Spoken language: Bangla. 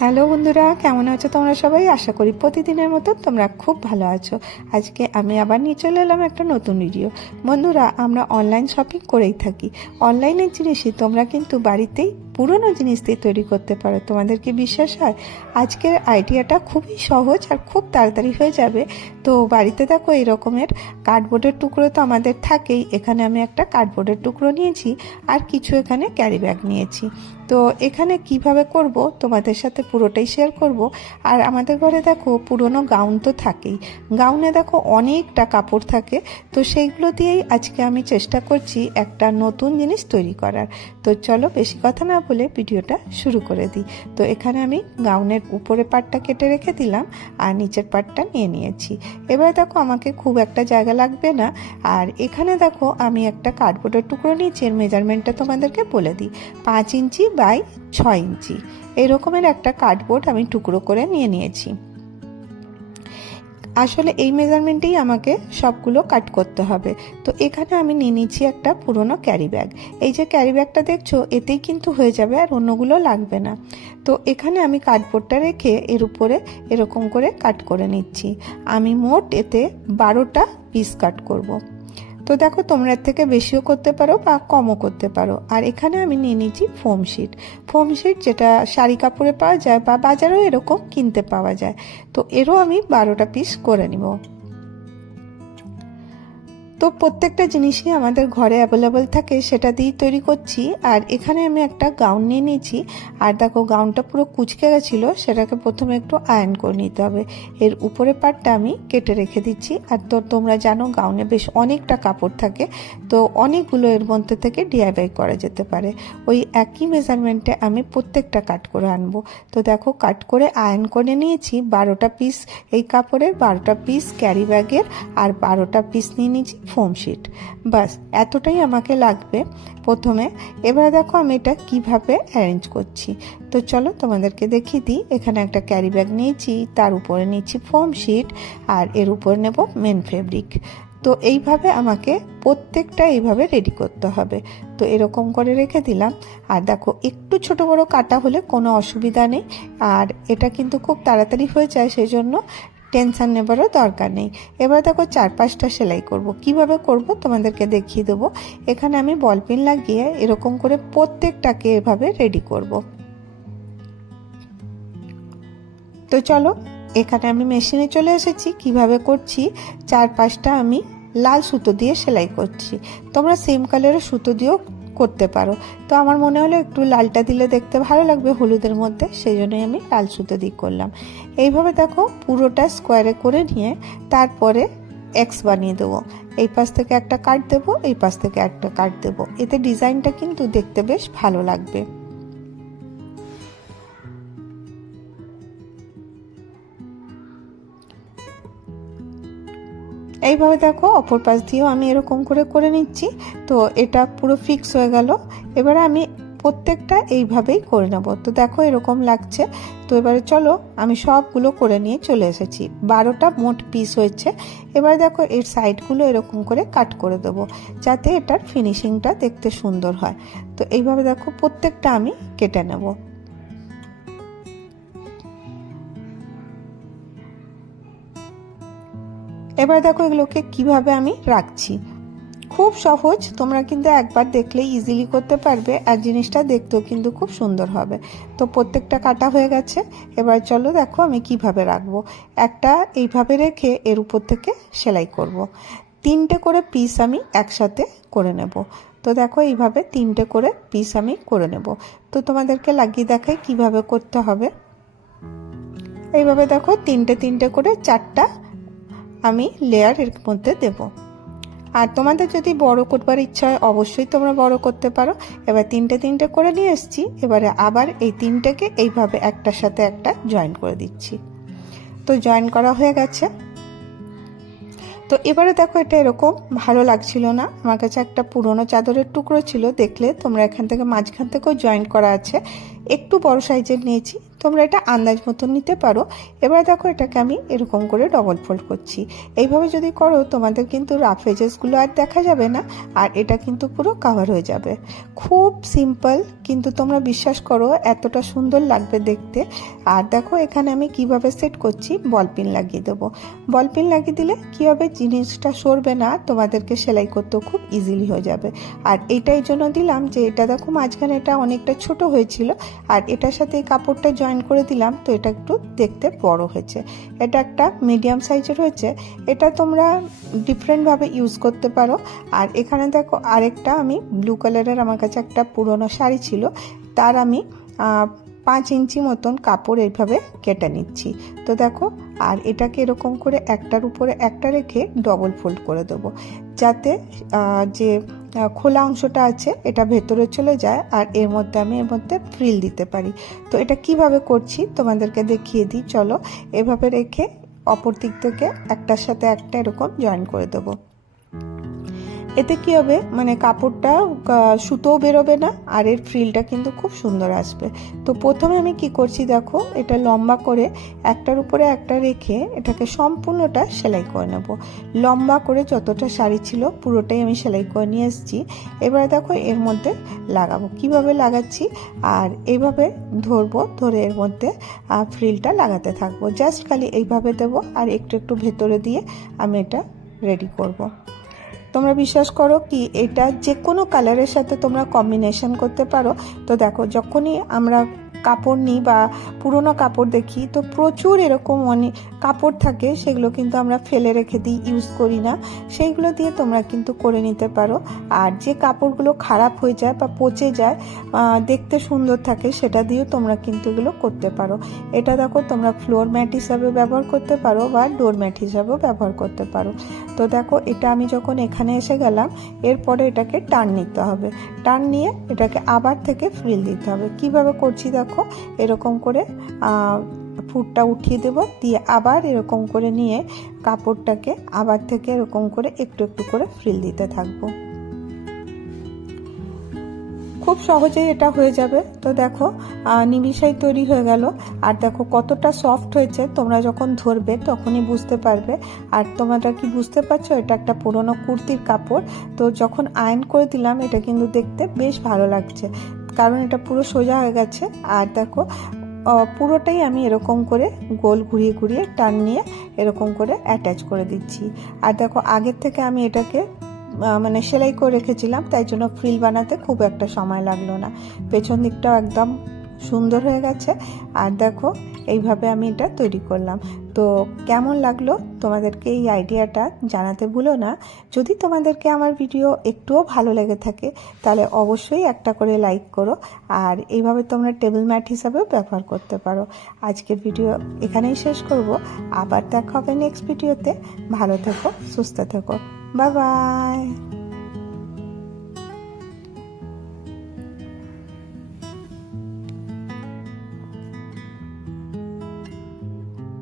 হ্যালো বন্ধুরা, কেমন আছো তোমরা সবাই? আশা করি প্রতিদিনের মতো তোমরা খুব ভালো আছো। আজকে আমি আবার নিয়ে চলে এলাম একটা নতুন ভিডিও বন্ধুরা, আমরা অনলাইন শপিং করেই থাকি। অনলাইনের জিনিসই তোমরা কিন্তু বাড়িতেই পুরনো জিনিস দিয়ে তৈরি করতে পারো। তোমাদের কি বিশ্বাস হয়? আজকের আইডিয়াটা খুবই সহজ আর খুব তাড়াতাড়ি হয়ে যাবে। তো বাড়িতে দেখো এই রকমের কার্ডবোর্ডের টুকরো তো আমাদের থাকেই। এখানে আমি একটা কার্ডবোর্ডের টুকরো নিয়েছি আর কিছু এখানে ক্যারি ব্যাগ নিয়েছি। তো এখানে কীভাবে করব? তোমাদের সাথে পুরোটাই শেয়ার করব। আর আমাদের ঘরে দেখো পুরনো গাউন তো থাকেই। গাউনে দেখো অনেকটা কাপড় থাকে। তো সেইগুলো দিয়েই আজকে আমি চেষ্টা করছি একটা নতুন জিনিস তৈরি করার। তো চলো বেশি কথা না বলে ভিডিওটা শুরু করে দিই। তো এখানে আমি গাউনের উপরে পাটটা কেটে রেখে দিলাম আর নিচের পাটটা নিয়ে নিয়েছি। এবার দেখো আমাকে খুব একটা জায়গা লাগবে না। আর এখানে দেখো আমি একটা কার্ডবোর্ডের টুকরো নিচের মেজারমেন্টটা তোমাদেরকে বলে দিই। পাঁচ ইঞ্চি বাই ছয় ইঞ্চি। এরকমের একটা কার্ডবোর্ড আমি টুকরো করে নিয়ে নিয়েছি। আসলে এই মেজারমেন্টেই আমাকে সবগুলো কাট করতে হবে। তো এখানে আমি নিয়ে নিচ্ছি একটা পুরনো ক্যারি ব্যাগ। এই যে ক্যারি ব্যাগটা দেখছ, এতেই কিন্তু হয়ে যাবে আর অন্যগুলো লাগবে না। তো এখানে আমি কার্ডবোর্ডটা রেখে এর উপরে এরকম করে কাট করে নিচ্ছি। আমি মোট এতে বারোটা পিস কাট করব। তো দেখো, তোমরা থেকে বেশিও করতে পারো বা কমও করতে পারো। আর এখানে আমি নিয়ে নিয়েছি ফোম শিট ফোম শিট যেটা শাড়ি কাপড়ে পাওয়া যায় বা বাজারেও এরকম কিনতে পাওয়া যায়। তো এরও আমি বারোটা পিস করে নিব। তো প্রত্যেকটা জিনিসই আমাদের ঘরে অ্যাভেলেবল থাকে, সেটা দিয়েই তৈরি করছি। আর এখানে আমি একটা গাউন নিয়ে নিয়েছি। আর দেখো গাউনটা পুরো কুচকে গেছিল, সেটাকে প্রথমে একটু আয়রন করে নিতে হবে। এর উপরে পাটটা আমি কেটে রেখে দিচ্ছি। আর তো তোমরা জানো গাউনে বেশ অনেকটা কাপড় থাকে, তো অনেকগুলো এর মধ্যে থেকে ডিআইবাই করা যেতে পারে। ওই একই মেজারমেন্টে আমি প্রত্যেকটা কাট করে আনব। তো দেখো কাট করে আয়রন করে নিয়েছি, বারোটা পিস এই কাপড়ের, বারোটা পিস ক্যারি ব্যাগের আর বারোটা পিস নিয়ে নিয়েছি ফোম শিট। বাস, এতটাই আমাকে লাগবে। প্রথমে, এবার দেখো আমি এটা কীভাবে অ্যারেঞ্জ করছি। তো চলো তোমাদেরকে দেখিয়ে দিই। এখানে একটা ক্যারি ব্যাগ নিয়েছি, তার উপরে নিচ্ছি ফোম শিট আর এর উপরে নেব মেন ফেব্রিক তো এইভাবে আমাকে প্রত্যেকটা এইভাবে রেডি করতে হবে। তো এরকম করে রেখে দিলাম। আর দেখো, একটু ছোট বড় কাটা হলে কোনো অসুবিধা নেই। আর এটা কিন্তু খুব তাড়াতাড়ি হয়ে যায়, সেই জন্য টেনশন নেবারও দরকার নেই। এবার দেখো চার পাঁচটা সেলাই করব। কীভাবে করব তোমাদেরকে দেখিয়ে দেবো। এখানে আমি বল পেন লাগিয়ে এরকম করে প্রত্যেকটাকে এভাবে রেডি করব। তো চলো, এখানে আমি মেশিনে চলে এসেছি। কীভাবে করছি? চার পাঁচটা আমি লাল সুতো দিয়ে সেলাই করছি। তোমরা সেম কালারের সুতো দিয়েও করতে পারো। তো আমার মনে হলো একটু লালটা দিলে দেখতে ভালো লাগবে, হলুদের মধ্যে, সেই জন্যই আমি লাল সুতো দিয়ে করলাম। এইভাবে দেখো পুরোটা স্কোয়ারে করে নিয়ে তারপরে এক্স বানিয়ে দেবো। এই পাশ থেকে একটা কাট দেবো, এই পাশ থেকে একটা কাট দেবো। এতে ডিজাইনটা কিন্তু দেখতে বেশ ভালো লাগবে। এইভাবে দেখো, অপর পাশ দিয়েও আমি এরকম করে করে নিচ্ছি। তো এটা পুরো ফিক্স হয়ে গেল। এবারে আমি প্রত্যেকটা এইভাবেই করে নেব। তো দেখো এরকম লাগছে। তো এবারে চলো, আমি সবগুলো করে নিয়ে চলে এসেছি। বারোটা মোট পিস হয়েছে। এবার দেখো এর সাইডগুলো এরকম করে কাট করে দেবো, যাতে এটার ফিনিশিংটা দেখতে সুন্দর হয়। তো এইভাবে দেখো প্রত্যেকটা আমি কেটে নেব। এবার দেখো এগুলোকে কীভাবে আমি রাখছি। খুব সহজ, তোমরা কিন্তু একবার দেখলে ইজিলি করতে পারবে, আর জিনিসটা দেখতেও কিন্তু খুব সুন্দর হবে। তো প্রত্যেকটা কাটা হয়ে গেছে, এবার চলো দেখো আমি কীভাবে রাখব। একটা এইভাবে রেখে এর উপর থেকে সেলাই করব। তিনটে করে পিস আমি একসাথে করে নেব। তো দেখো এইভাবে তিনটে করে পিস আমি করে নেব। তো তোমাদেরকে লাগিয়ে দেখাই কীভাবে করতে হবে। এইভাবে দেখো তিনটে তিনটে করে চারটা আমি লেয়ার এর মধ্যে দেব। আর তোমাদের যদি বড় করবার ইচ্ছা হয়, অবশ্যই তোমরা বড় করতে পারো। এবার তিনটে তিনটে করে নিয়ে এসেছি। এবারে আবার এই তিনটেকে এইভাবে একটার সাথে একটা জয়েন করে দিচ্ছি। তো জয়েন করা হয়ে গেছে। তো এবারে দেখো, এটা এরকম ভালো লাগছিল না। আমার কাছে একটা পুরনো চাদরের টুকরো ছিল। দেখলে তোমরা এখান থেকে মাঝখান থেকেও জয়েন করা আছে। একটু বড় সাইজের নিয়েছি। তোমরা এটা আন্দাজ মতন নিতে পারো। এবার দেখো এটাকে আমি এরকম করে ডবল ফোল্ড করছি। এইভাবে যদি করো, তোমাদের কিন্তু রাফ এজেসগুলো আর দেখা যাবে না, আর এটা কিন্তু পুরো কাভার হয়ে যাবে। খুব সিম্পল কিন্তু তোমরা বিশ্বাস করো, এতটা সুন্দর লাগবে দেখতে। আর দেখো এখানে আমি কীভাবে সেট করছি বল পিন লাগিয়ে দেবো। বল পিন লাগিয়ে দিলে কী হবে জিনিসটা সরবে না, তোমাদেরকে সেলাই করতেও খুব ইজিলি হয়ে যাবে। আর এইটাই জন্য দিলাম যে এটা দেখো মাঝখানে এটা অনেকটা ছোট হয়েছিল, আর এটার সাথে এই কাপড়টা জয়েন করে দিলাম, তো এটা একটু দেখতে বড় হয়েছে। এটা একটা মিডিয়াম সাইজের হয়েছে। এটা তোমরা ডিফারেন্টভাবে ইউজ করতে পারো। আর এখানে দেখো আরেকটা আমি ব্লু কালারের আমার কাছে একটা পুরনো শাড়ি ছিল। তার আমি পাঁচ ইঞ্চি মতন কাপড় এইভাবে কেটে নিচ্ছি। তো দেখো, আর এটাকে এরকম করে একটার উপরে একটা রেখে ডবল ফোল্ড করে দেবো। যাতে যে খোলা অংশটা আছে, এটা ভেতরে চলে যায় আর এর মধ্যে আমি এর মধ্যে ফ্রিল দিতে পারি। তো এটা কীভাবে করছি তোমাদেরকে দেখিয়ে দিই, চলো। এভাবে রেখে অপর দিক থেকে একটার সাথে একটা এরকম জয়েন করে দেবো। এতে কি হবে? মানে কাপড়টা সুতোও বেরোবে না, আর এর ফ্রিলটা কিন্তু খুব সুন্দর আসবে। তো প্রথমে আমি কি করছি দেখো, এটা লম্বা করে একটার উপরে একটা রেখে এটাকে সম্পূর্ণটা সেলাই করে নেব। লম্বা করে যতটা শাড়ি ছিল, পুরোটাই আমি সেলাই করে নিয়ে এসেছি। এবারে দেখো এর মধ্যে লাগাবো। কীভাবে লাগাচ্ছি? আর এইভাবে ধরবো, ধরে এর মধ্যে ফ্রিলটা লাগাতে থাকব। জাস্ট খালি এইভাবে দেবো, আর একটু একটু ভেতরে দিয়ে আমি এটা রেডি করব। তোমরা বিশ্বাস করো কি, এটা যে কোনো কালারের সাথে তোমরা কম্বিনেশন করতে পারো। তো দেখো, যখনই আমরা কাপড় নিই বা পুরোনো কাপড় দেখি, তো প্রচুর এরকম অনেক কাপড় থাকে, সেগুলো কিন্তু আমরা ফেলে রেখে দিই ইউজ করি না। সেইগুলো দিয়ে তোমরা কিন্তু করে নিতে পারো। আর যে কাপড়গুলো খারাপ হয়ে যায় বা পচে যায় দেখতে সুন্দর থাকে, সেটা দিয়েও তোমরা কিন্তু এগুলো করতে পারো। এটা দেখো, তোমরা ফ্লোর ম্যাট হিসাবে ব্যবহার করতে পারো বা ডোর ম্যাট হিসাবেও ব্যবহার করতে পারো। তো দেখো, এটা আমি যখন এখানে এসে গেলাম, এরপরে এটাকে টার্ন নিতে হবে। টার্ন নিয়ে এটাকে আবার থেকে ফ্রিল দিতে হবে। কীভাবে করছি দেখো এরকম করে ফুটটা উঠিয়ে দেব দিয়ে আবার এরকম করে নিয়ে কাপড়টাকে আবার থেকে এরকম করে একটু একটু করে ফ্রিল দিতে থাকব। খুব সহজেই এটা হয়ে যাবে। তো দেখো আহ, নিমিষাই তৈরি হয়ে গেল। আর দেখো কতটা সফট হয়েছে তোমরা যখন ধরবে তখনই বুঝতে পারবে। আর তোমরা কি বুঝতে পারছ এটা একটা পুরনো কুর্তির কাপড়। তো যখন আয়ন করে দিলাম এটা কিন্তু দেখতে বেশ ভালো লাগছে। কারণ এটা পুরো সোজা হয়ে গেছে। আর দেখো পুরোটাই আমি এরকম করে গোল ঘুরিয়ে ঘুরিয়ে টান নিয়ে এরকম করে অ্যাটাচ করে দিচ্ছি। আর দেখো, আগের থেকে আমি এটাকে মানে সেলাই করে রেখেছিলাম, তাই জন্য ফ্রিল বানাতে খুব একটা সময় লাগল না। পেছন দিকটাও একদম সুন্দর হয়ে গেছে। আর দেখো, এইভাবে আমি এটা তৈরি করলাম। তো কেমন লাগল তোমাদেরকে এই আইডিয়াটা জানাতে ভুলো না। যদি তোমাদেরকে আমার ভিডিও একটুও ভালো লেগে থাকে, তাহলে অবশ্যই একটা করে লাইক করো। আর এইভাবে তোমরা টেবিল ম্যাট হিসাবেও ব্যবহার করতে পারো। আজকের ভিডিও এখানেই শেষ করব। আবার দেখা হবে নেক্সট ভিডিওতে। ভালো থেকো, সুস্থ থেকো। Bye bye